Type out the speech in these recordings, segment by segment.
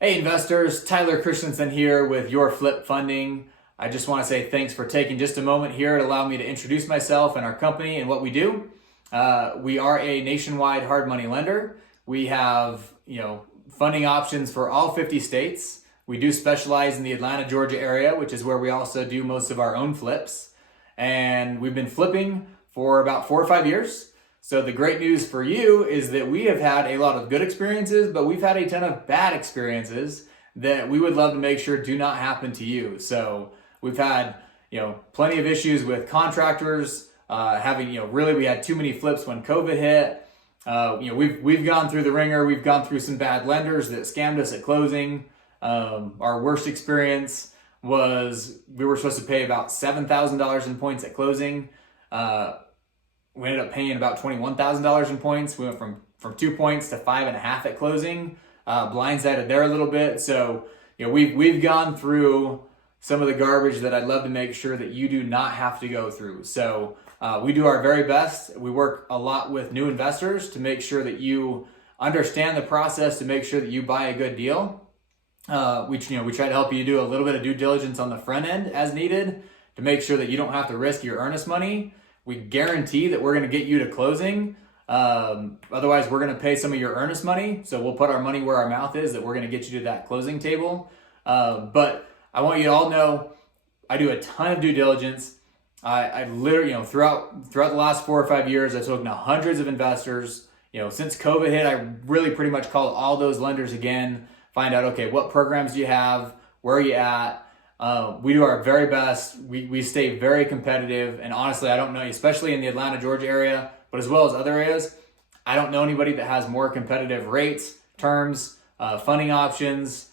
Hey investors, Tyler Christensen here with Your Flip Funding. I just want to say thanks for taking just a moment here to allow me to introduce myself and our company and what we do. We are a nationwide hard money lender. We have, funding options for all 50 states. We do specialize in the Atlanta, Georgia area, which is where we also do most of our own flips. And we've been flipping for about 4 or 5 years. So the great news for you is that we have had a lot of good experiences, but we've had a ton of bad experiences that we would love to make sure do not happen to you. So we've had, plenty of issues with contractors, really we had too many flips when COVID hit. We've gone through the ringer. We've gone through some bad lenders that scammed us at closing. Our worst experience was we were supposed to pay about $7,000 in points at closing. We ended up paying about $21,000 in points. We went from 2 points to 5.5 at closing. Blindsided there a little bit. So, we've gone through some of the garbage that I'd love to make sure that you do not have to go through. So we do our very best. We work a lot with new investors to make sure that you understand the process to make sure that you buy a good deal. We try to help you do a little bit of due diligence on the front end as needed to make sure that you don't have to risk your earnest money. We guarantee that we're going to get you to closing. Otherwise, we're going to pay some of your earnest money. So we'll put our money where our mouth is, that we're going to get you to that closing table. But I want you to all know, I do a ton of due diligence. I literally, throughout the last 4 or 5 years, I've spoken to hundreds of investors. Since COVID hit, I really pretty much called all those lenders again, find out, okay, what programs do you have? Where are you at? We do our very best. We stay very competitive. And honestly, I don't know, especially in the Atlanta, Georgia area, but as well as other areas, I don't know anybody that has more competitive rates, terms, funding options.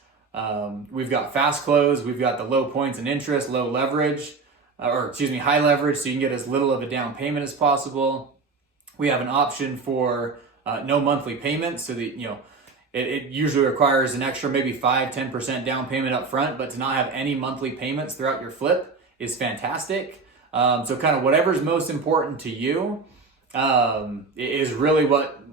We've got fast close. We've got the low points and interest, low leverage, high leverage. So you can get as little of a down payment as possible. We have an option for no monthly payments. So that, it usually requires an extra maybe 5-10% down payment up front, but to not have any monthly payments throughout your flip is fantastic. So kind of whatever's most important to you is really what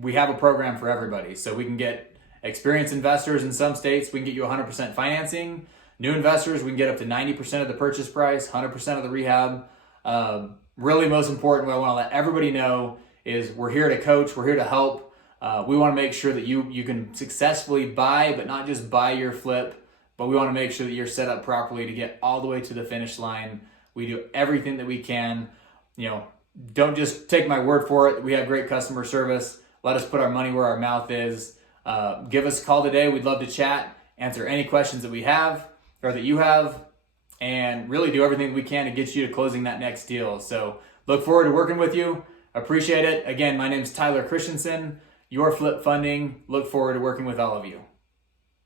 we have a program for everybody. So we can get experienced investors in some states, we can get you 100% financing. New investors, we can get up to 90% of the purchase price, 100% of the rehab. Really most important, what I want to let everybody know is we're here to coach, we're here to help. We want to make sure that you can successfully buy, but not just buy your flip, but we want to make sure that you're set up properly to get all the way to the finish line. We do everything that we can. Don't just take my word for it. We have great customer service. Let us put our money where our mouth is. Give us a call today. We'd love to chat, answer any questions that we have or that you have, and really do everything we can to get you to closing that next deal. So look forward to working with you. Appreciate it. Again, my name's Tyler Christensen. Your Flip Funding. Look forward to working with all of you.